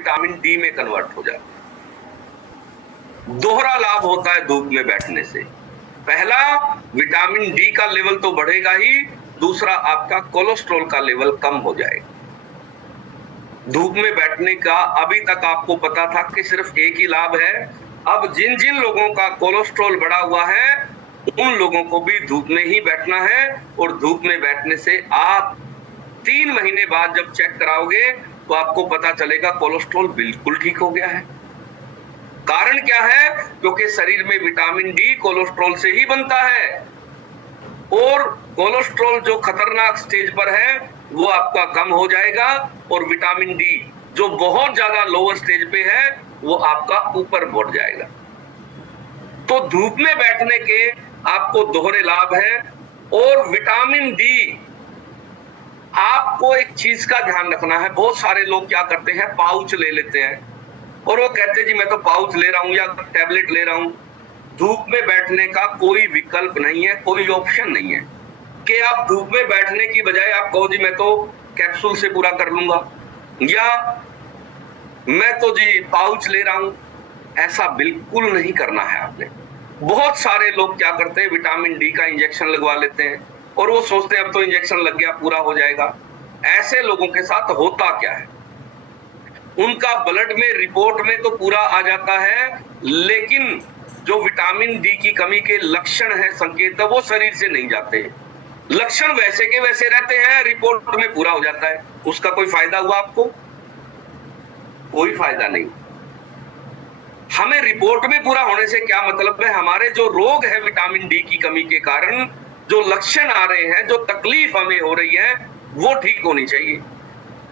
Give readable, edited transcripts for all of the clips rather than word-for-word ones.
Vitamin D में convert हो जाता है। दोहरा लाभ होता है धूप में बैठने से। पहला, विटामिन डी का लेवल तो बढ़ेगा ही, दूसरा आपका कोलेस्ट्रॉल का लेवल कम हो जाएगा। धूप में बैठने का अभी तक आपको पता था कि सिर्फ एक ही लाभ है। अब जिन जिन लोगों का कोलेस्ट्रॉल बढ़ा हुआ है उन लोगों को भी धूप में ही बैठना है, और धूप में बैठने से आप 3 महीने बाद जब चेक कराओगे तो आपको पता चलेगा कोलेस्ट्रॉल बिल्कुल ठीक हो गया है। कारण क्या है? क्योंकि शरीर में विटामिन डी कोलेस्ट्रॉल से ही बनता है, और कोलेस्ट्रॉल जो खतरनाक स्टेज पर है वो आपका कम हो जाएगा, और विटामिन डी जो बहुत ज्यादा लोअर स्टेज पे है वो आपका ऊपर बढ़ जाएगा। तो धूप में बैठने के आपको दोहरे लाभ है। और विटामिन डी, आपको एक चीज का ध्यान रखना है, बहुत सारे लोग क्या करते हैं, पाउच ले लेते हैं और वो कहते हैं जी मैं तो पाउच ले रहा हूं या टैबलेट ले रहा हूं। धूप में बैठने का कोई विकल्प नहीं है, कोई ऑप्शन नहीं है कि आप धूप में बैठने की बजाय आप कहो जी मैं तो कैप्सूल से पूरा कर लूंगा, या मैं तो जी पाउच ले रहा हूं। ऐसा बिल्कुल नहीं करना है आपने। बहुत सारे लोग क्या करते हैं, विटामिन डी का इंजेक्शन लगवा लेते हैं और वो सोचते हैं अब तो इंजेक्शन लग गया पूरा हो जाएगा। ऐसे लोगों के साथ होता क्या है, उनका ब्लड में रिपोर्ट में तो पूरा आ जाता है, लेकिन जो विटामिन डी की कमी के लक्षण है, संकेत है, वो शरीर से नहीं जाते। लक्षण वैसे के वैसे रहते हैं, रिपोर्ट में पूरा हो जाता है। उसका कोई फायदा हुआ आपको? कोई फायदा नहीं। हमें रिपोर्ट में पूरा होने से क्या मतलब है, हमारे जो रोग है विटामिन डी की कमी के कारण जो लक्षण आ रहे हैं, जो तकलीफ हमें हो रही है, वो ठीक होनी चाहिए।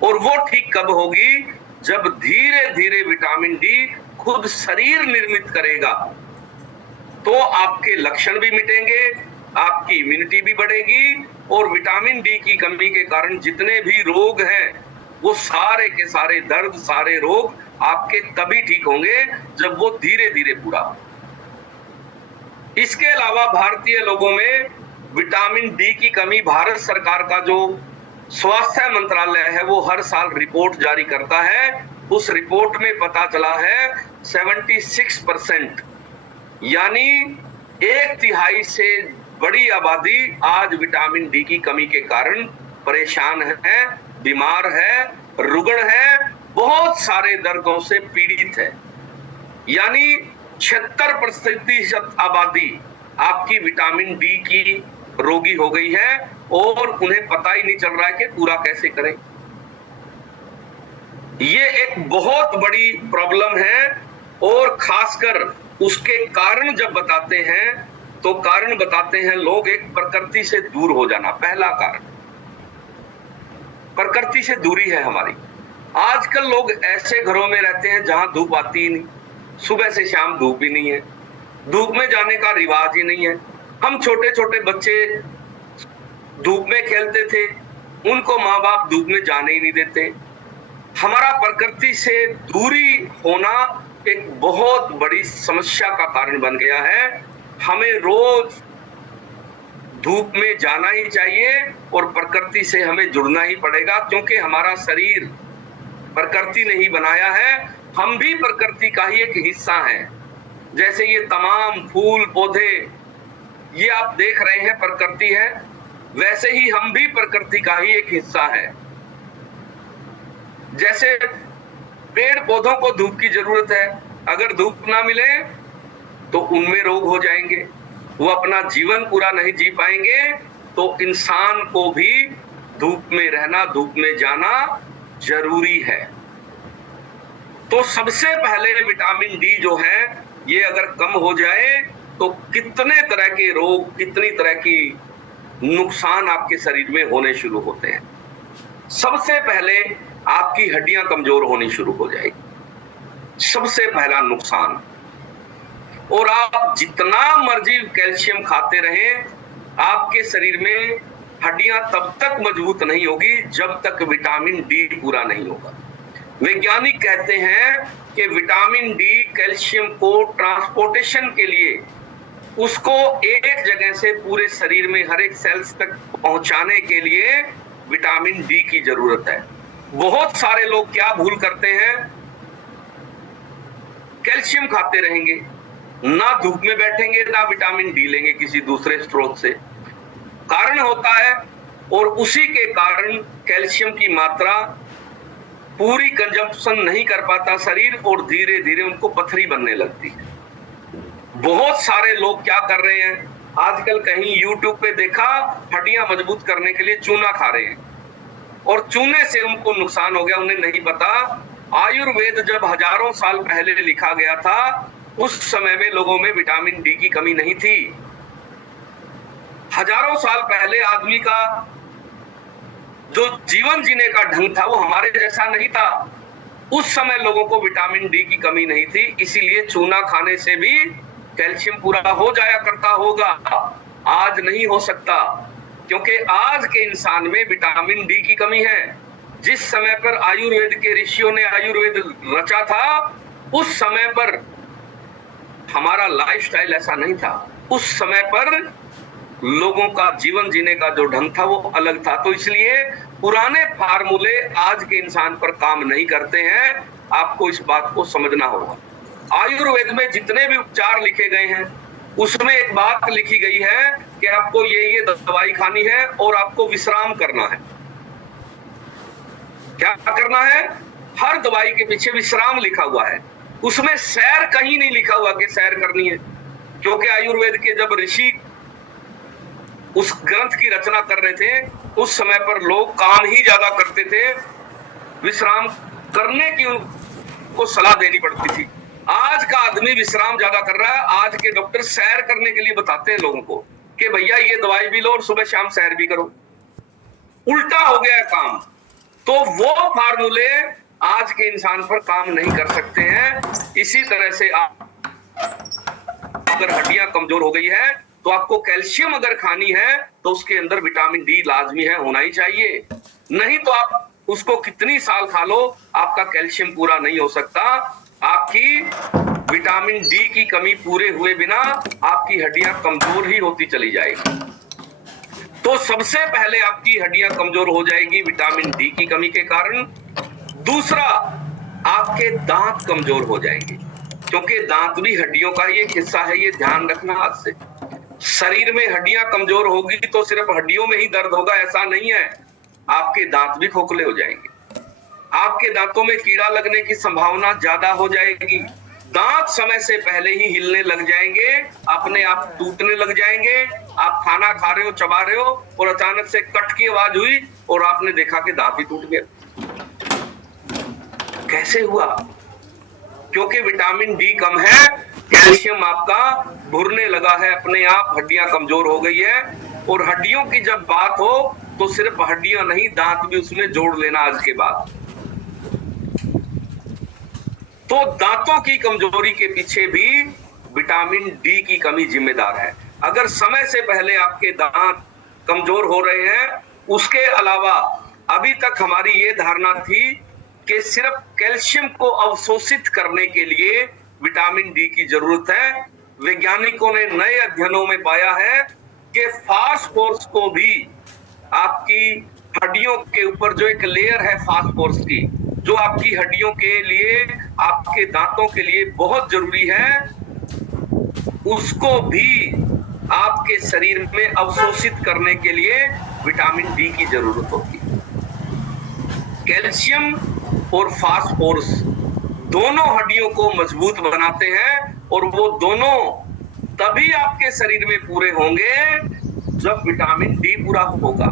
और वो ठीक कब होगी? जब धीरे धीरे विटामिन डी खुद शरीर निर्मित करेगा, तो आपके लक्षण भी मिटेंगे, आपकी इम्यूनिटी भी बढ़ेगी, और विटामिन डी की कमी के कारण जितने भी रोग हैं वो सारे के सारे दर्द, सारे रोग आपके तभी ठीक होंगे जब वो धीरे धीरे पूरा हो। इसके अलावा भारतीय लोगों में विटामिन डी की कमी, भारत सरकार का जो स्वास्थ्य मंत्रालय है वो हर साल रिपोर्ट जारी करता है। उस रिपोर्ट में पता चला है 76%, यानी 1/3 से बड़ी आबादी आज विटामिन डी की कमी के कारण परेशान है, बीमार है, रुग्ण है, बहुत सारे दर्दों से पीड़ित है। यानी 76% आबादी आपकी विटामिन डी की रोगी हो गई है और उन्हें पता ही नहीं चल रहा है कि पूरा कैसे करें। ये एक बहुत बड़ी प्रॉब्लम है, और खासकर उसके कारण जब बताते हैं तो कारण बताते हैं लोग एक प्रकृति से दूर हो जाना। पहला कारण प्रकृति से दूरी है हमारी। आजकल लोग ऐसे घरों में रहते हैं जहां धूप आती ही नहीं, सुबह से शाम धूप ही नहीं है, धूप में जाने का रिवाज ही नहीं है। हम छोटे छोटे बच्चे धूप में खेलते थे, उनको माँ बाप धूप में जाने ही नहीं देते। हमारा प्रकृति से दूरी होना एक बहुत बड़ी समस्या का कारण बन गया है। हमें रोज धूप में जाना ही चाहिए और प्रकृति से हमें जुड़ना ही पड़ेगा, क्योंकि हमारा शरीर प्रकृति ने ही बनाया है, हम भी प्रकृति का ही एक हिस्सा हैं। जैसे ये तमाम फूल पौधे ये आप देख रहे हैं प्रकृति है, वैसे ही हम भी प्रकृति का ही एक हिस्सा है। जैसे पेड़ पौधों को धूप की जरूरत है, अगर धूप ना मिले तो उनमें रोग हो जाएंगे, वो अपना जीवन पूरा नहीं जी पाएंगे। तो इंसान को भी धूप में रहना, धूप में जाना जरूरी है। तो सबसे पहले विटामिन डी जो है ये अगर कम हो जाए तो कितने तरह के रोग, कितनी तरह की नुकसान आपके शरीर में होने शुरू होते हैं। सबसे पहले आपकी हड्डियां कमजोर होनी शुरू हो जाएगी, सबसे पहला नुकसान। और आप जितना मर्जी कैल्शियम खाते रहें, आपके शरीर में हड्डियां तब तक मजबूत नहीं होगी जब तक विटामिन डी पूरा नहीं होगा। वैज्ञानिक कहते हैं कि विटामिन डी कैल्शियम को ट्रांसपोर्टेशन के लिए उसको एक जगह से पूरे शरीर में हर एक सेल्स तक पहुंचाने के लिए विटामिन डी की जरूरत है। बहुत सारे लोग क्या भूल करते हैं, कैल्शियम खाते रहेंगे, ना धूप में बैठेंगे, ना विटामिन डी लेंगे किसी दूसरे स्रोत से, कारण होता है, और उसी के कारण कैल्शियम की मात्रा पूरी कंजम्पशन नहीं कर पाता शरीर, और धीरे धीरे उनको पथरी बनने लगती है। बहुत सारे लोग क्या कर रहे हैं आजकल, कहीं यूट्यूब पे देखा, हड्डियां मजबूत करने के लिए चूना खा रहे हैं, और चूने से उनको नुकसान हो गया, उन्हें नहीं पता। आयुर्वेद जब हजारों साल पहले लिखा गया था, उस समय में लोगों में विटामिन डी की कमी नहीं थी। हजारों साल पहले आदमी का जो जीवन जीने का ढंग था वो हमारे जैसा नहीं था। उस समय लोगों को विटामिन डी की कमी नहीं थी, इसीलिए चूना खाने से भी कैल्शियम पूरा हो जाया करता होगा। आज नहीं हो सकता, क्योंकि आज के इंसान में विटामिन डी की कमी है। जिस समय पर आयुर्वेद के ऋषियों ने आयुर्वेद रचा था, उस समय पर हमारा लाइफस्टाइल ऐसा नहीं था। उस समय पर लोगों का जीवन जीने का जो ढंग था वो अलग था। तो इसलिए पुराने फार्मूले आज के इंसान पर काम नहीं करते हैं, आपको इस बात को समझना होगा। आयुर्वेद में जितने भी उपचार लिखे गए हैं, उसमें एक बात लिखी गई है कि आपको ये दवाई खानी है और आपको विश्राम करना है। क्या करना है? हर दवाई के पीछे विश्राम लिखा हुआ है, उसमें सैर कहीं नहीं लिखा हुआ कि सैर करनी है, क्योंकि आयुर्वेद के जब ऋषि उस ग्रंथ की रचना कर रहे थे, उस समय पर लोग काम ही ज्यादा करते थे, विश्राम करने की उनको सलाह देनी पड़ती थी। आज का आदमी विश्राम ज्यादा कर रहा है। आज के डॉक्टर सैर करने के लिए बताते हैं लोगों को कि भैया ये दवाई भी लो और सुबह शाम सैर भी करो। उल्टा हो गया है काम। तो वो फार्मूले आज के इंसान पर काम नहीं कर सकते हैं। इसी तरह से आप अगर हड्डियां कमजोर हो गई है तो आपको कैल्शियम अगर खानी है तो उसके अंदर विटामिन डी लाजमी है, होना ही चाहिए। नहीं तो आप उसको कितनी साल खा लो, आपका कैल्शियम पूरा नहीं हो सकता। आपकी विटामिन डी की कमी पूरे हुए बिना आपकी हड्डियां कमजोर ही होती चली जाएगी। तो सबसे पहले आपकी हड्डियां कमजोर हो जाएगी विटामिन डी की कमी के कारण। दूसरा, आपके दांत कमजोर हो जाएंगे, क्योंकि दांत भी हड्डियों का ही एक हिस्सा है, ये ध्यान रखना आज से। शरीर में हड्डियां कमजोर होगी तो सिर्फ हड्डियों में ही दर्द होगा ऐसा नहीं है, आपके दांत भी खोखले हो जाएंगे, आपके दांतों में कीड़ा लगने की संभावना ज्यादा हो जाएगी, दांत समय से पहले ही हिलने लग जाएंगे, अपने आप टूटने लग जाएंगे। आप खाना खा रहे हो, चबा रहे हो और अचानक से कट की आवाज हुई और आपने देखा कि दांत ही टूट गया। कैसे हुआ? क्योंकि विटामिन डी कम है, कैल्शियम आपका भुरने लगा है अपने आप, हड्डियां कमजोर हो गई है। और हड्डियों की जब बात हो तो सिर्फ हड्डियां नहीं, दांत भी उसमें जोड़ लेना आज के बाद। तो दांतों की कमजोरी के पीछे भी विटामिन डी की कमी जिम्मेदार है। अगर समय से पहले आपके दांत कमजोर हो रहे हैं, उसके अलावा अभी तक हमारी ये धारणा थी कि सिर्फ कैल्शियम को अवशोषित करने के लिए विटामिन डी की जरूरत है। वैज्ञानिकों ने नए अध्ययनों में पाया है कि फास्फोरस को भी आपकी हड्डियों के ऊपर जो एक लेयर है फास्फोरस की, जो आपकी हड्डियों के लिए, आपके दांतों के लिए बहुत जरूरी है, उसको भी आपके शरीर में अवशोषित करने के लिए विटामिन डी की जरूरत होती है। कैल्शियम और फास्फोरस दोनों हड्डियों को मजबूत बनाते हैं, और वो दोनों तभी आपके शरीर में पूरे होंगे जब विटामिन डी पूरा होगा।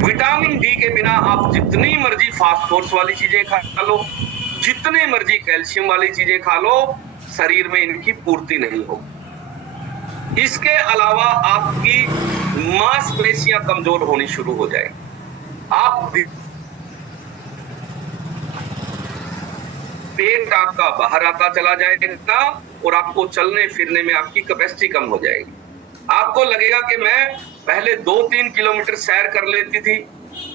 विटामिन डी के बिना आप जितनी मर्जी फास्फोरस वाली चीजें खा लो, जितने मर्जी कैल्शियम वाली चीजें खा लो, शरीर में इनकी पूर्ति नहीं होगी। इसके अलावा आपकी मांसपेशियां कमजोर होनी शुरू हो जाएगी, आप पेट आपका बाहर आता चला जाएगा और आपको चलने फिरने में आपकी कैपेसिटी कम हो जाएगी। आपको लगेगा कि मैं पहले 2-3 किलोमीटर सैर कर लेती थी,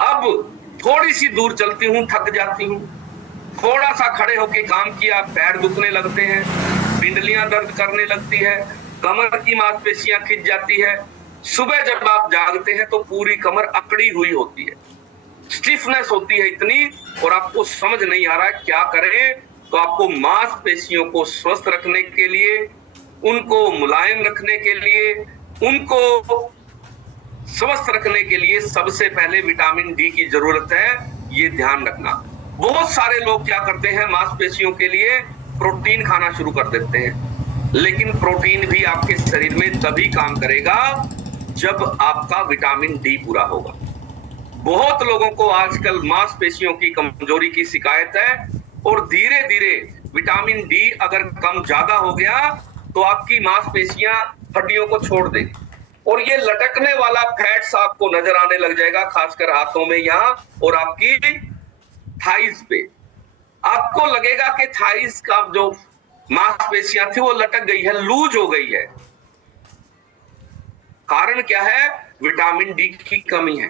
अब थोड़ी सी दूर चलती हूँ थक जाती हूँ, थोड़ा सा खड़े होके काम किया पैर दुखने लगते हैं, पिंडलियां दर्द करने लगती है, कमर की मांसपेशियां खिंच जाती है। सुबह जब आप जागते हैं तो पूरी कमर अकड़ी हुई होती है, स्टिफनेस होती है इतनी, और आपको समझ नहीं आ रहा है क्या करें, तो आपको मांसपेशियों को स्वस्थ रखने के लिए, उनको मुलायम रखने के लिए, उनको स्वस्थ रखने के लिए सबसे पहले विटामिन डी की जरूरत है, ये ध्यान रखना। बहुत सारे लोग क्या करते हैं, मांसपेशियों के लिए प्रोटीन खाना शुरू कर देते हैं, लेकिन प्रोटीन भी आपके शरीर में तभी काम करेगा जब आपका विटामिन डी पूरा होगा। बहुत लोगों को आजकल मांसपेशियों की कमजोरी की शिकायत है, और धीरे धीरे विटामिन डी अगर कम ज्यादा हो गया तो आपकी मांसपेशियां हड्डियों को छोड़ देगी, और ये लटकने वाला फैट्स आपको नजर आने लग जाएगा, खासकर हाथों में यहां और आपकी थाइस पे। आपको लगेगा कि थाइस का जो मांसपेशियां थी वो लटक गई है, लूज हो गई है। कारण क्या है? विटामिन डी की कमी है।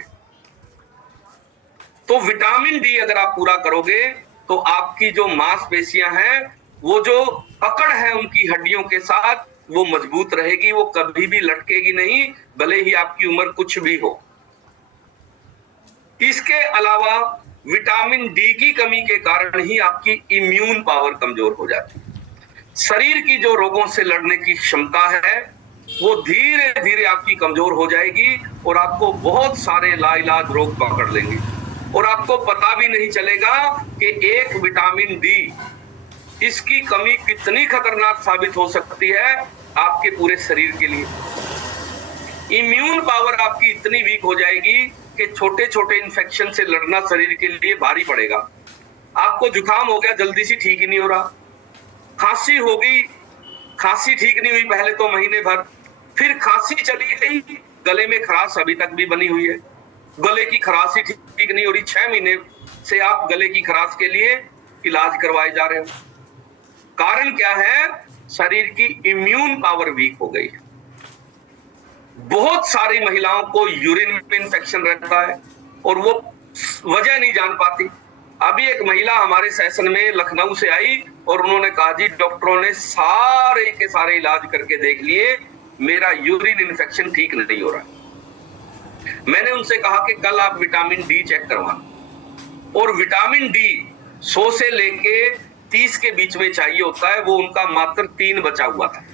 तो विटामिन डी अगर आप पूरा करोगे तो आपकी जो मांसपेशियां हैं, वो जो पकड़ है उनकी हड्डियों के साथ, वो मजबूत रहेगी, वो कभी भी लटकेगी नहीं, भले ही आपकी उम्र कुछ भी हो। इसके अलावा विटामिन डी की कमी के कारण ही आपकी इम्यून पावर कमजोर हो जाती है। शरीर की जो रोगों से लड़ने की क्षमता है वो धीरे धीरे आपकी कमजोर हो जाएगी, और आपको बहुत सारे लाइलाज रोग पकड़ लेंगे, और आपको पता भी नहीं चलेगा कि एक विटामिन डी, इसकी कमी कितनी खतरनाक साबित हो सकती है आपके पूरे शरीर के लिए। इम्यून पावर आपकी इतनी वीक हो जाएगी कि छोटे छोटे इन्फेक्शन से लड़ना शरीर के लिए भारी पड़ेगा। आपको जुकाम हो गया, जल्दी से ठीक ही नहीं हो रहा। खांसी हो गई, खांसी ठीक नहीं हुई पहले तो महीने भर, फिर खांसी चली गई, गले में खराश अभी तक भी बनी हुई है, गले की खराश ही ठीक नहीं हो रही, 6 महीने से आप गले की खराश के लिए इलाज करवाए जा रहे हो। कारण क्या है? शरीर की इम्यून पावर वीक हो गई है। बहुत सारी महिलाओं को यूरिन में इंफेक्शन रहता है और वो वजह नहीं जान पाती। अभी एक महिला हमारे सेशन में लखनऊ से आई और उन्होंने कहा, जी डॉक्टरों ने सारे के सारे इलाज करके देख लिए, मेरा यूरिन इन्फेक्शन ठीक नहीं हो रहा। मैंने उनसे कहा कि कल आप विटामिन डी चेक करवाना, और विटामिन डी 100 से लेके 30 के बीच में चाहिए होता है, वो उनका मात्र 3 बचा हुआ था।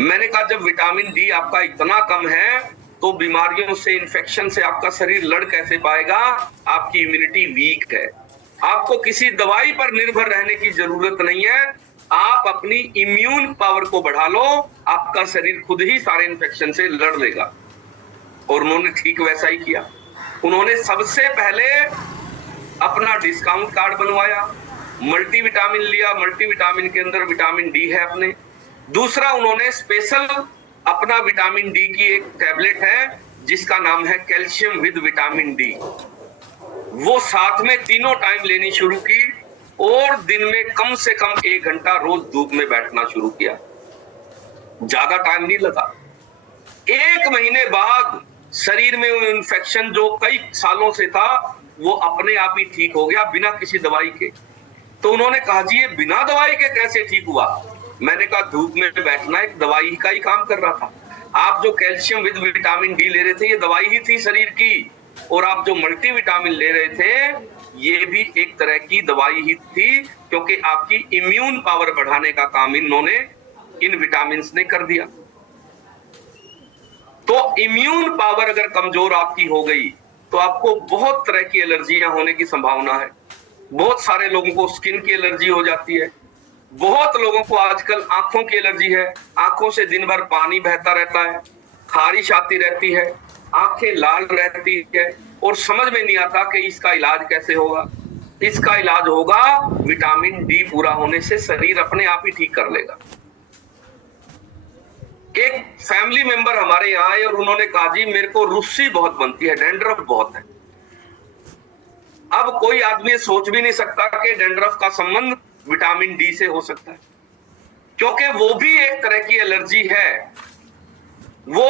मैंने कहा जब विटामिन डी आपका इतना कम है तो बीमारियों से, इन्फेक्शन से आपका शरीर लड़ कैसे पाएगा? आपकी इम्यूनिटी वीक है। आपको किसी दवाई पर निर्भर रहने की जरूरत नहीं है, आप अपनी इम्यून पावर को बढ़ा लो, आपका शरीर खुद ही सारे इन्फेक्शन से लड़ लेगा। और उन्होंने ठीक वैसा ही किया। उन्होंने सबसे पहले अपना डिस्काउंट कार्ड बनवाया, मल्टीविटामिन लिया, मल्टीविटामिन के अंदर विटामिन डी है अपने। दूसरा, उन्होंने स्पेशल अपना विटामिन डी की एक टैबलेट है जिसका नाम है कैल्शियम विद विटामिन डी, वो साथ में तीनों टाइम लेनी शुरू की, और दिन में कम से कम 1 घंटा रोज धूप में बैठना शुरू किया। ज्यादा टाइम नहीं लगा, 1 महीने बाद शरीर में इन्फेक्शन जो कई सालों से था वो अपने आप ही ठीक हो गया, बिना किसी दवाई के। तो उन्होंने कहा, जी ये बिना दवाई के कैसे ठीक हुआ? मैंने कहा धूप में बैठना एक दवाई का ही काम कर रहा था। आप जो कैल्शियम विद विटामिन डी ले रहे थे, ये दवाई ही थी शरीर की, और आप जो मल्टीविटामिन ले रहे थे, ये भी एक तरह की दवाई ही थी, क्योंकि आपकी इम्यून पावर बढ़ाने का काम इन्होंने, इन विटामिन ने कर दिया। तो इम्यून पावर अगर कमजोर आपकी हो गई तो आपको बहुत तरह की एलर्जियां होने की संभावना है। बहुत सारे लोगों को स्किन की एलर्जी हो जाती है, बहुत लोगों को आजकल आंखों की एलर्जी है, आंखों से दिन भर पानी बहता रहता है, खारिश आती रहती है, आंखें लाल रहती है, और समझ में नहीं आता कि इसका इलाज कैसे होगा। इसका इलाज होगा विटामिन डी पूरा होने से, शरीर अपने आप ही ठीक कर लेगा। एक फैमिली मेंबर हमारे यहाँ आए और उन्होंने कहा, जी मेरे को रुस्सी बहुत बनती है, डैंड्रफ बहुत है। अब कोई आदमी सोच भी नहीं सकता कि डैंड्रफ का संबंध विटामिन डी से हो सकता है, क्योंकि वो भी एक तरह की एलर्जी है। वो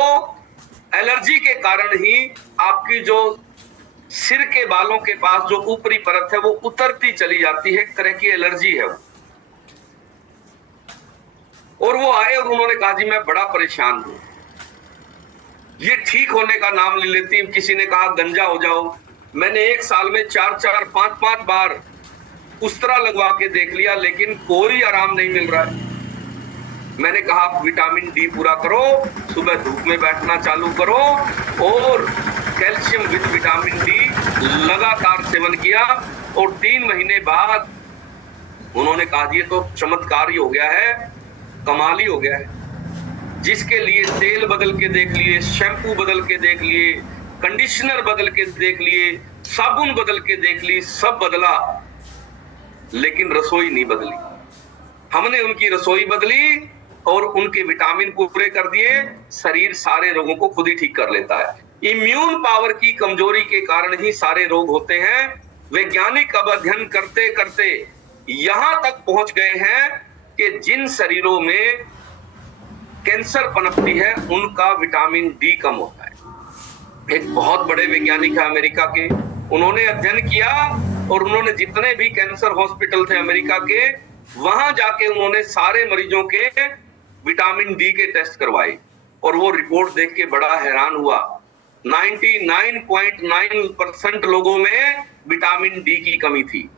एलर्जी के कारण ही आपकी जो सिर के बालों के पास जो ऊपरी परत है वो उतरती चली जाती है, एक तरह की एलर्जी है वो। और वो आए और उन्होंने कहा, जी मैं बड़ा परेशान हूं, ये ठीक होने का नाम ले लेती है। किसी ने कहा गंजा हो जाओ, मैंने 1 साल में 4-4, 5-5 बार उस्तरा लगवा के देख लिया, लेकिन कोई आराम नहीं मिल रहा है। मैंने कहा आप विटामिन डी पूरा करो, सुबह धूप में बैठना चालू करो और कैल्शियम विद विटामिन डी लगातार सेवन किया। और 3 महीने बाद उन्होंने कहा ये तो चमत्कार ही हो गया है, कमाल ही हो गया है। जिसके लिए तेल बदल के देख लिए, शैम्पू बदल के देख लिए, कंडीशनर बदल के देख लिए, साबुन बदल के देख ली, सब बदला, लेकिन रसोई नहीं बदली। हमने उनकी रसोई बदली और उनके विटामिन पूरे कर दिए, शरीर सारे रोगों को खुद ही ठीक कर लेता है। इम्यून पावर की कमजोरी के कारण ही सारे रोग होते हैं। वैज्ञानिक अब अध्ययन करते करते यहां तक पहुंच गए हैं कि जिन शरीरों में कैंसर पनपती है उनका विटामिन डी कम होता है। एक बहुत बड़े वैज्ञानिक है अमेरिका के, उन्होंने अध्ययन किया और उन्होंने जितने भी कैंसर हॉस्पिटल थे अमेरिका के, वहां जाके उन्होंने सारे मरीजों के विटामिन डी के टेस्ट करवाए और वो रिपोर्ट देख के बड़ा हैरान हुआ। 99.9% लोगों में विटामिन डी की कमी थी।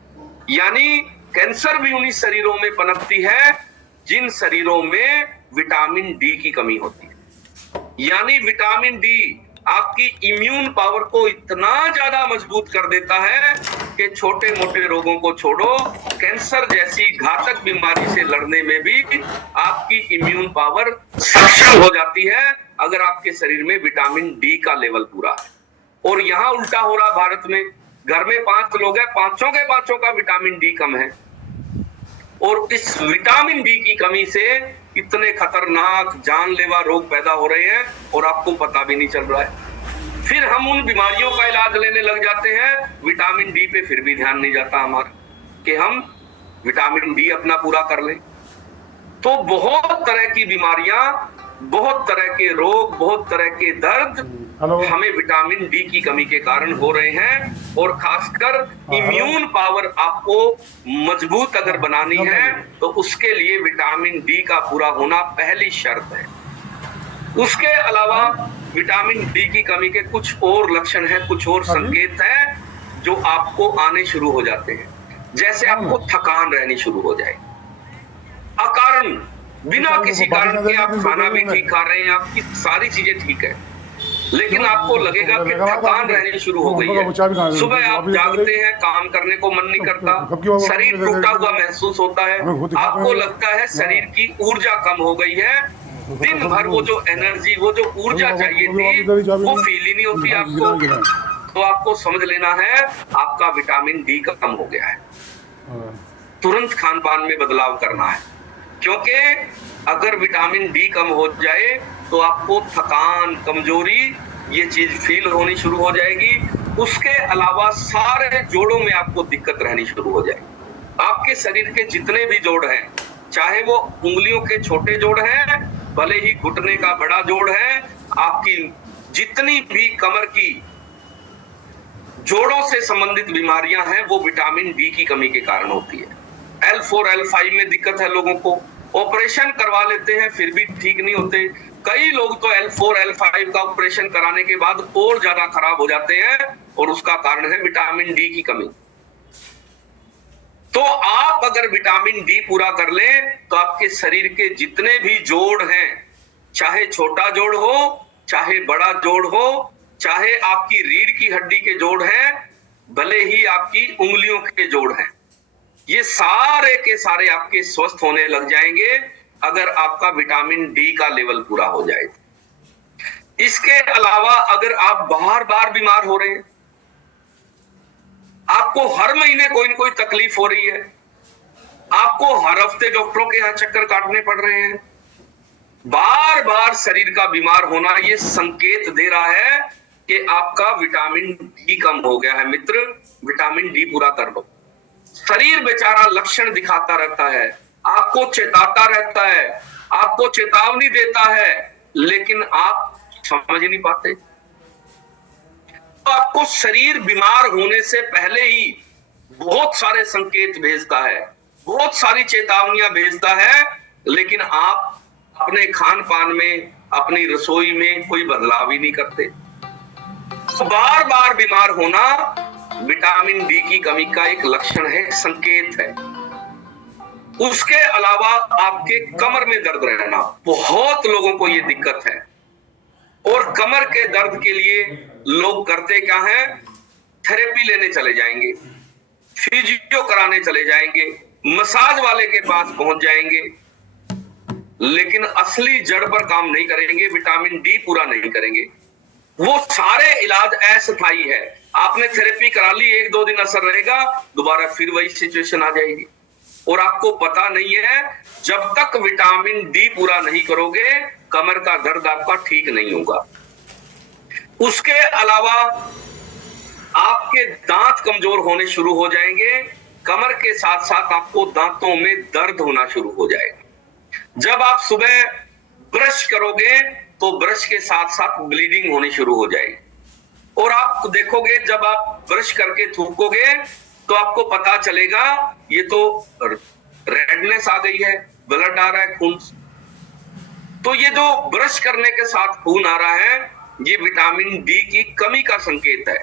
यानी कैंसर भी उन्हीं शरीरों में पनपती है जिन शरीरों में विटामिन डी की कमी होती है। यानी विटामिन डी आपकी इम्यून पावर को इतना ज्यादा मजबूत कर देता है कि छोटे मोटे रोगों को छोड़ो, कैंसर जैसी घातक बीमारी से लड़ने में भी आपकी इम्यून पावर सक्षम हो जाती है अगर आपके शरीर में विटामिन डी का लेवल पूरा है। और यहाँ उल्टा हो रहा भारत में, घर में 5 लोग हैं, पांचों के पांचों का विटामिन डी कम है। और इस विटामिन डी की कमी से इतने खतरनाक जानलेवा रोग पैदा हो रहे हैं और आपको पता भी नहीं चल रहा है। फिर हम उन बीमारियों का इलाज लेने लग जाते हैं, विटामिन डी पे फिर भी ध्यान नहीं जाता हमारा कि हम विटामिन डी अपना पूरा कर लें। तो बहुत तरह की बीमारियां, बहुत तरह के रोग, बहुत तरह के दर्द हमें विटामिन डी की कमी के कारण हो रहे हैं। और खासकर इम्यून पावर आपको मजबूत अगर बनानी है तो उसके लिए विटामिन डी का पूरा होना पहली शर्त है। उसके अलावा विटामिन डी की कमी के कुछ और लक्षण हैं, कुछ और संकेत हैं जो आपको आने शुरू हो जाते हैं। जैसे आपको थकान रहनी शुरू हो जाए अकारण, बिना किसी कारण के। आप खाना भी ठीक खा रहे हैं, आपकी सारी चीजें ठीक है, लेकिन आपको लगेगा कि थकान रहनी शुरू हो गई है। सुबह आप जागते हैं, काम करने को मन नहीं करता, शरीर टूटा हुआ महसूस होता है, आपको लगता है शरीर की ऊर्जा कम हो गई है, दिन भर वो जो एनर्जी, वो जो ऊर्जा चाहिए थी वो फील ही नहीं होती आपको। तो आपको समझ लेना है आपका विटामिन डी कम हो गया है। तुरंत खान पान में बदलाव करना है, क्योंकि अगर विटामिन डी कम हो जाए तो आपको थकान, कमजोरी, ये चीज फील होनी शुरू हो जाएगी। उसके अलावा सारे जोड़ों में आपको दिक्कत रहनी शुरू हो जाएगी। आपके शरीर के जितने भी जोड़ हैं, चाहे वो उंगलियों के छोटे जोड़ हैं, भले ही घुटने का बड़ा जोड़ है, आपकी जितनी भी कमर की जोड़ों से संबंधित बीमारियां हैं वो विटामिन डी की कमी के कारण होती है। L4, L5 में दिक्कत है लोगों को, ऑपरेशन करवा लेते हैं फिर भी ठीक नहीं होते। कई लोग तो L4, L5 का ऑपरेशन कराने के बाद और ज्यादा खराब हो जाते हैं और उसका कारण है विटामिन डी की कमी। तो आप अगर विटामिन डी पूरा कर लें तो आपके शरीर के जितने भी जोड़ हैं, चाहे छोटा जोड़ हो, चाहे बड़ा जोड़ हो, चाहे आपकी रीढ़ की हड्डी के जोड़ हैं, भले ही आपकी उंगलियों के जोड़ हैं, ये सारे के सारे आपके स्वस्थ होने लग जाएंगे अगर आपका विटामिन डी का लेवल पूरा हो जाए। इसके अलावा अगर आप बार बार बीमार हो रहे हैं, आपको हर महीने कोई न कोई तकलीफ हो रही है, आपको हर हफ्ते डॉक्टरों के यहां चक्कर काटने पड़ रहे हैं, बार बार शरीर का बीमार होना, ये संकेत दे रहा है कि आपका विटामिन डी कम हो गया है। मित्र, विटामिन डी पूरा कर लो। शरीर बेचारा लक्षण दिखाता रहता है, आपको चेताता रहता है, आपको चेतावनी देता है, लेकिन आप समझ नहीं पाते। तो आपको शरीर बीमार होने से पहले ही बहुत सारे संकेत भेजता है, बहुत सारी चेतावनियां भेजता है, लेकिन आप अपने खान पान में, अपनी रसोई में कोई बदलाव ही नहीं करते। तो बार बार बीमार होना विटामिन डी की कमी का एक लक्षण है, संकेत है। उसके अलावा आपके कमर में दर्द रहना, बहुत लोगों को ये दिक्कत है। और कमर के दर्द के लिए लोग करते क्या है, थेरेपी लेने चले जाएंगे, फिजियो कराने चले जाएंगे, मसाज वाले के पास पहुंच जाएंगे, लेकिन असली जड़ पर काम नहीं करेंगे, विटामिन डी पूरा नहीं करेंगे। वो सारे इलाज अस्थायी है। आपने थेरेपी करा ली, 1-2 दिन असर रहेगा, दोबारा फिर वही सिचुएशन आ जाएगी। और आपको पता नहीं है, जब तक विटामिन डी पूरा नहीं करोगे, कमर का दर्द आपका ठीक नहीं होगा। उसके अलावा आपके दांत कमजोर होने शुरू हो जाएंगे। कमर के साथ साथ आपको दांतों में दर्द होना शुरू हो जाएगा। जब आप सुबह ब्रश करोगे तो ब्रश के साथ साथ ब्लीडिंग होनी शुरू हो जाएगी। और आप देखोगे, जब आप ब्रश करके थूकोगे तो आपको पता चलेगा ये तो रेडनेस आ गई है, ब्लड आ रहा है, खून। तो ये जो ब्रश करने के साथ खून आ रहा है, ये विटामिन डी की कमी का संकेत है।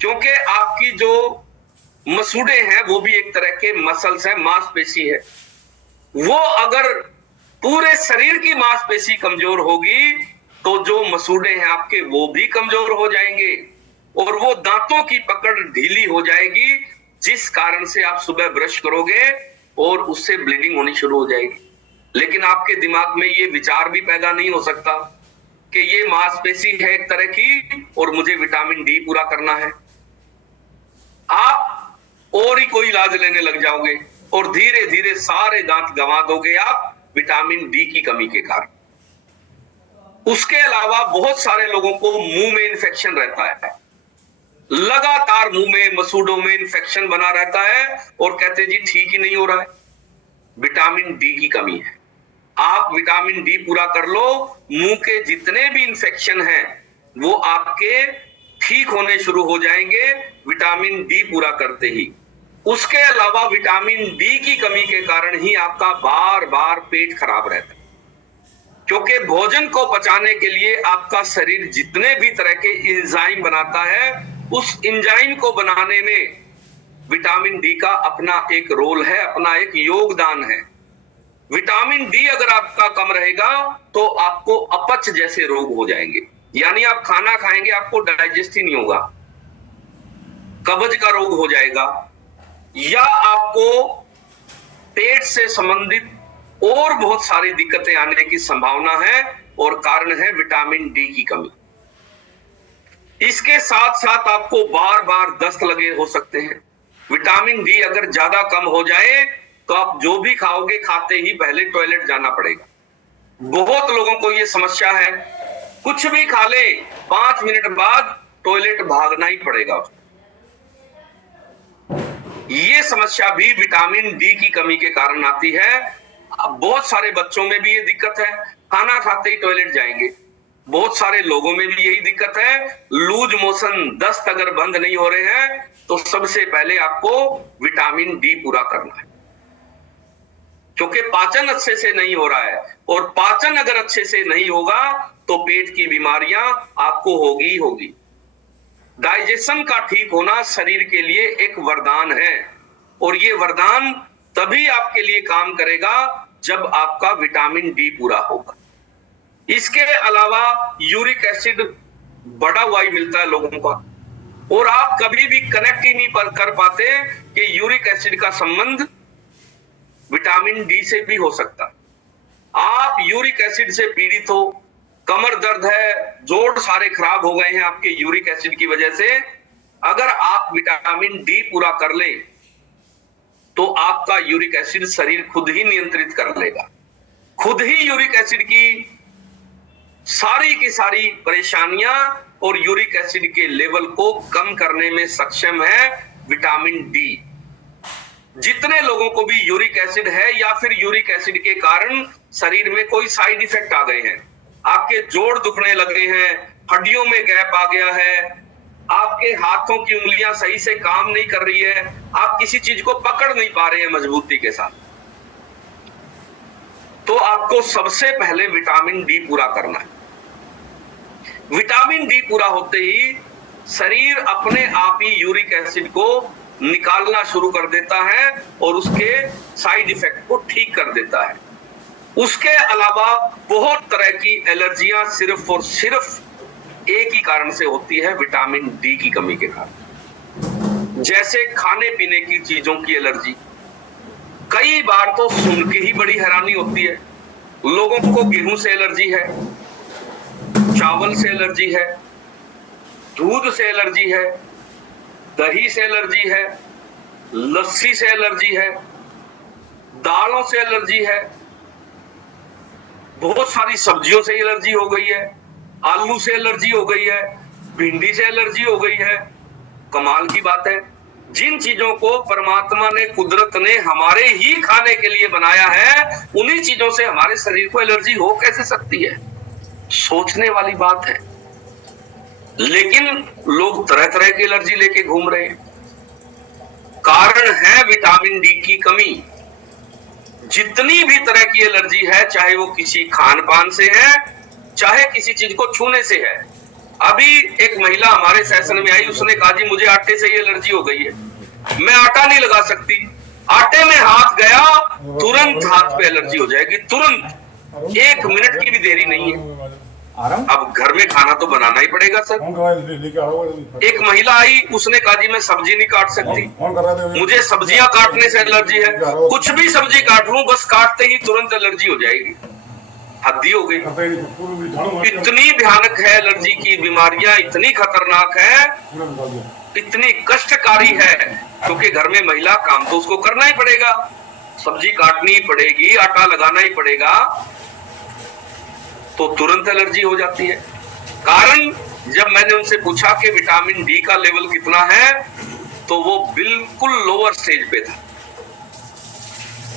क्योंकि आपकी जो मसूड़े हैं वो भी एक तरह के मसल्स हैं, मांसपेशी है। वो अगर पूरे शरीर की मांसपेशी कमजोर होगी तो जो मसूड़े हैं आपके वो भी कमजोर हो जाएंगे और वो दांतों की पकड़ ढीली हो जाएगी, जिस कारण से आप सुबह ब्रश करोगे और उससे ब्लीडिंग होनी शुरू हो जाएगी। लेकिन आपके दिमाग में ये विचार भी पैदा नहीं हो सकता कि ये मांसपेशी है एक तरह की और मुझे विटामिन डी पूरा करना है। आप और ही कोई इलाज लेने लग जाओगे और धीरे धीरे सारे दांत गंवा दोगे आप विटामिन डी की कमी के कारण। उसके अलावा बहुत सारे लोगों को मुंह में इन्फेक्शन रहता है, लगातार मुंह में मसूड़ों में इन्फेक्शन बना रहता है और कहते जी ठीक ही नहीं हो रहा है, विटामिन डी की कमी है। आप विटामिन डी पूरा कर लो, मुंह के जितने भी इन्फेक्शन हैं वो आपके ठीक होने शुरू हो जाएंगे विटामिन डी पूरा करते ही। उसके अलावा विटामिन डी की कमी के कारण ही आपका बार बार पेट खराब रहता है, क्योंकि भोजन को पचाने के लिए आपका शरीर जितने भी तरह के एंजाइम बनाता है, उस एंजाइम को बनाने में विटामिन डी का अपना एक रोल है, अपना एक योगदान है। विटामिन डी अगर आपका कम रहेगा तो आपको अपच जैसे रोग हो जाएंगे, यानी आप खाना खाएंगे आपको डाइजेस्ट ही नहीं होगा, कब्ज का रोग हो जाएगा, या आपको पेट से संबंधित और बहुत सारी दिक्कतें आने की संभावना है और कारण है विटामिन डी की कमी। इसके साथ साथ आपको बार बार दस्त लगे हो सकते हैं। विटामिन डी अगर ज्यादा कम हो जाए तो आप जो भी खाओगे खाते ही पहले टॉयलेट जाना पड़ेगा। बहुत लोगों को यह समस्या है, कुछ भी खा ले 5 मिनट बाद टॉयलेट भागना ही पड़ेगा। ये समस्या भी विटामिन डी की कमी के कारण आती है। बहुत सारे बच्चों में भी ये दिक्कत है, खाना खाते ही टॉयलेट जाएंगे। बहुत सारे लोगों में भी यही दिक्कत है, लूज मोशन, दस्त अगर बंद नहीं हो रहे हैं तो सबसे पहले आपको विटामिन डी पूरा करना है, क्योंकि पाचन अच्छे से नहीं हो रहा है और पाचन अगर अच्छे से नहीं होगा तो पेट की बीमारियां आपको होगी होगी। डाइजेशन का ठीक होना शरीर के लिए एक वरदान है और ये वरदान तभी आपके लिए काम करेगा जब आपका विटामिन डी पूरा होगा। इसके अलावा यूरिक एसिड बढ़ा हुआ ही मिलता है लोगों का और आप कभी भी कनेक्ट ही नहीं कर पाते कि यूरिक एसिड का संबंध विटामिन डी से भी हो सकता। आप यूरिक एसिड से पीड़ित हो, कमर दर्द है, जोड़ सारे खराब हो गए हैं आपके यूरिक एसिड की वजह से, अगर आप विटामिन डी पूरा कर लें तो आपका यूरिक एसिड शरीर खुद ही नियंत्रित कर लेगा। खुद ही यूरिक एसिड की सारी की सारी परेशानियां और यूरिक एसिड के लेवल को कम करने में सक्षम है विटामिन डी। जितने लोगों को भी यूरिक एसिड है या फिर यूरिक एसिड के कारण शरीर में कोई साइड इफेक्ट आ गए हैं, आपके जोड़ दुखने लगे हैं, हड्डियों में गैप आ गया है, आपके हाथों की उंगलियां सही से काम नहीं कर रही है, आप किसी चीज को पकड़ नहीं पा रहे हैं मजबूती के साथ, तो आपको सबसे पहले विटामिन डी पूरा करना है। विटामिन डी पूरा होते ही शरीर अपने आप ही यूरिक एसिड को निकालना शुरू कर देता है और उसके साइड इफेक्ट को ठीक कर देता है। उसके अलावा बहुत तरह की एलर्जियां सिर्फ और सिर्फ एक ही कारण से होती है, विटामिन डी की कमी के कारण। जैसे खाने पीने की चीजों की एलर्जी, कई बार तो सुन के ही बड़ी हैरानी होती है। लोगों को गेहूं से एलर्जी है, चावल से एलर्जी है, दूध से एलर्जी है, दही से एलर्जी है, लस्सी से एलर्जी है, दालों से एलर्जी है, बहुत सारी सब्जियों से एलर्जी हो गई है, आलू से एलर्जी हो गई है, भिंडी से एलर्जी हो गई है। कमाल की बात है, जिन चीजों को परमात्मा ने, कुदरत ने हमारे ही खाने के लिए बनाया है, उन्हीं चीजों से हमारे शरीर को एलर्जी हो कैसे सकती है? सोचने वाली बात है। लेकिन लोग तरह तरह की एलर्जी लेके घूम रहे हैं। कारण है विटामिन डी की कमी। जितनी भी तरह की एलर्जी है, चाहे वो किसी खान पान से है, चाहे किसी चीज को छूने से है। अभी एक महिला हमारे सेशन में आई, उसने कहा जी मुझे आटे से ही एलर्जी हो गई है, मैं आटा नहीं लगा सकती। आटे में हाथ गया, तुरंत हाथ पे एलर्जी हो जाएगी, तुरंत, 1 मिनट की भी देरी नहीं है। अब घर में खाना तो बनाना ही पड़ेगा सर। एक महिला आई, उसने कहा जी मैं सब्जी नहीं काट सकती, मुझे सब्जियां काटने से एलर्जी है, कुछ भी सब्जी काट लूं बस काटते ही तुरंत एलर्जी हो जाएगी। हद्दी हो गई। इतनी भयानक है एलर्जी की बीमारियां, इतनी खतरनाक है, इतनी कष्टकारी है, क्योंकि घर में महिला काम तो उसको करना ही पड़ेगा, सब्जी काटनी ही पड़ेगी, आटा लगाना ही पड़ेगा, तो तुरंत एलर्जी हो जाती है। कारण जब मैंने उनसे पूछा कि विटामिन डी का लेवल कितना है, तो वो बिल्कुल लोअर स्टेज पे था।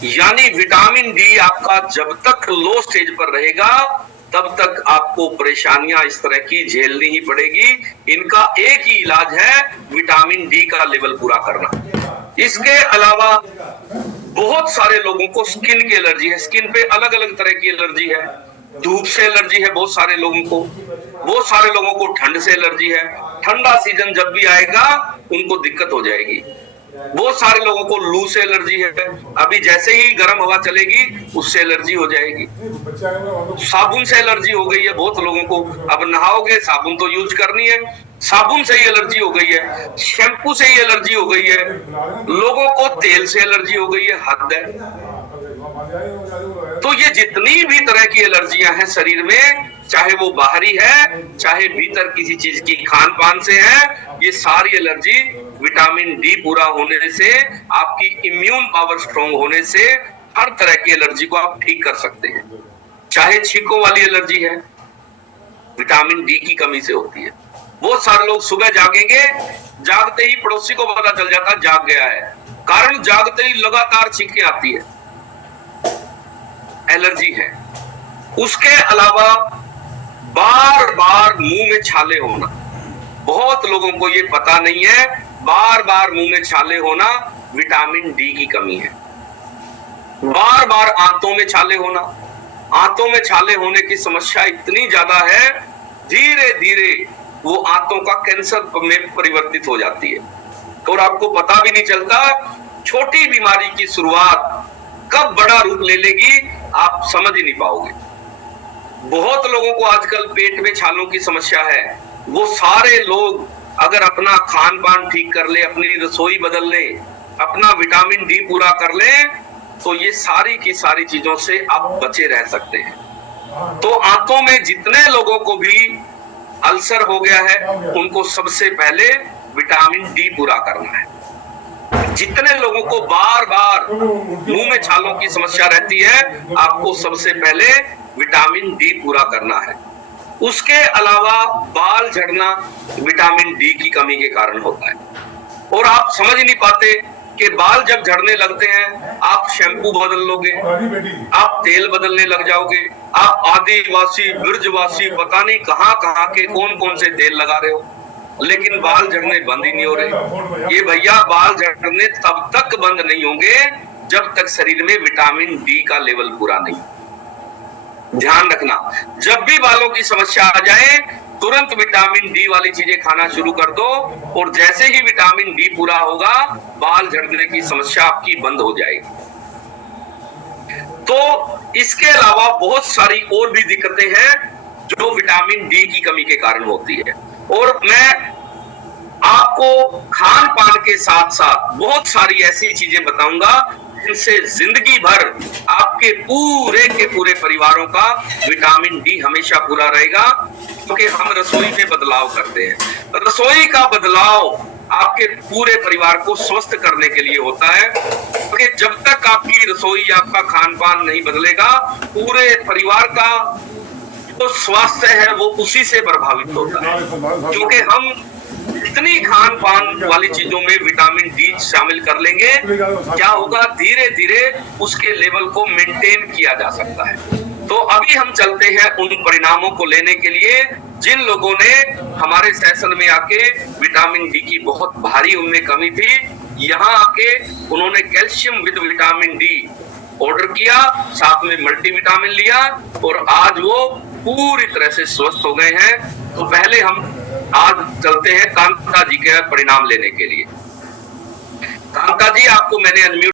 यानी विटामिन डी आपका जब तक लो स्टेज पर रहेगा, तब तक आपको परेशानियां इस तरह की झेलनी ही पड़ेगी। इनका एक ही इलाज है, विटामिन डी का लेवल पूरा करना। इसके अलावा बहुत सारे लोगों को स्किन की एलर्जी है, स्किन पे अलग अलग तरह की एलर्जी है। धूप से एलर्जी है बहुत सारे लोगों को, बहुत सारे लोगों को ठंड से एलर्जी है, ठंडा सीजन जब भी आएगा उनको दिक्कत हो जाएगी। बहुत सारे लोगों को लू से एलर्जी है, अभी जैसे ही गर्म हवा चलेगी उससे एलर्जी हो जाएगी। साबुन से एलर्जी हो गई है बहुत लोगों को, अब नहाओगे साबुन तो यूज करनी है, साबुन से ही एलर्जी हो गई है, शैम्पू से ही एलर्जी हो गई है, लोगों को तेल से एलर्जी हो गई है, हद है। तो ये जितनी भी तरह की एलर्जियां हैं शरीर में, चाहे वो बाहरी है, चाहे भीतर किसी चीज की खान पान से है, ये सारी एलर्जी विटामिन डी पूरा होने से, आपकी इम्यून पावर स्ट्रांग होने से, हर तरह की एलर्जी को आप ठीक कर सकते हैं। चाहे छींकों वाली एलर्जी है, विटामिन डी की कमी से होती है। बहुत सारे लोग सुबह जागेंगे, जागते ही पड़ोसी को पता चल जाता जाग गया है, कारण जागते ही लगातार छींकें आती है, एलर्जी है। उसके अलावा बार बार मुंह में छाले होना, बहुत लोगों को ये पता नहीं है, बार बार मुंह में छाले होना विटामिन डी की कमी है। बार बार आंतों में छाले होना, आंतों में छाले होने की समस्या इतनी ज्यादा है, धीरे धीरे वो आंतों का कैंसर में परिवर्तित हो जाती है और आपको पता भी नहीं चलता। छोटी बीमारी की शुरुआत कब बड़ा रूप ले लेगी आप समझ ही नहीं पाओगे। बहुत लोगों को आजकल पेट में छालों की समस्या है, वो सारे लोग अगर अपना खान पान ठीक कर ले, अपनी रसोई बदल ले, अपना विटामिन डी पूरा कर ले, तो ये सारी की सारी चीजों से आप बचे रह सकते हैं। तो आंतों में जितने लोगों को भी अल्सर हो गया है, उनको सबसे पहले विटामिन डी पूरा करना है। जितने लोगों को बार बार मुंह में छालों की समस्या रहती है, आपको सबसे पहले विटामिन डी पूरा करना है। उसके अलावा बाल झड़ना विटामिन डी की कमी के कारण होता है, और आप समझ नहीं पाते कि बाल जब झड़ने लगते हैं, आप शैम्पू बदल लोगे, आप तेल बदलने लग जाओगे, आप आदिवासी ब्रजवासी पता नहीं कहां कहां के कौन कौन से तेल लगा रहे हो, लेकिन बाल झड़ने बंद ही नहीं हो रहे। ये भैया बाल झड़ने तब तक बंद नहीं होंगे जब तक शरीर में विटामिन डी का लेवल पूरा नहीं। ध्यान रखना, जब भी बालों की समस्या आ जाए, तुरंत विटामिन डी वाली चीजें खाना शुरू कर दो, और जैसे ही विटामिन डी पूरा होगा बाल झड़ने की समस्या आपकी बंद हो जाएगी। तो इसके अलावा बहुत सारी और भी दिक्कतें हैं जो विटामिन डी की कमी के कारण होती है, और मैं आपको खान पान के साथ साथ बहुत सारी ऐसी चीजें बताऊंगा जिनसे जिंदगी भर आपके पूरे के पूरे परिवारों का विटामिन डी हमेशा पूरा रहेगा। क्योंकि हम रसोई में बदलाव करते हैं, रसोई का बदलाव आपके पूरे परिवार को स्वस्थ करने के लिए होता है, क्योंकि जब तक आपकी रसोई, आपका खान पान नहीं बदलेगा, पूरे परिवार का जो स्वास्थ्य है वो उसी से प्रभावित होता है। क्योंकि हम इतनी खान पान वाली चीजों में विटामिन डी शामिल कर लेंगे, क्या होगा, धीरे धीरे उसके लेवल को मेंटेन किया जा सकता है। तो अभी हम चलते हैं उन परिणामों को लेने के लिए जिन लोगों ने हमारे सेशन में आके विटामिन डी की बहुत भारी उनमें कमी थी, यहाँ आके उन्होंने calcium with vitamin D order किया, साथ में मल्टीविटामिन लिया, और आज वो पूरी तरह से स्वस्थ हो गए हैं। तो पहले हम आज चलते हैं कांता जी के परिणाम लेने के लिए। कांता जी, आपको मैंने अनम्यूट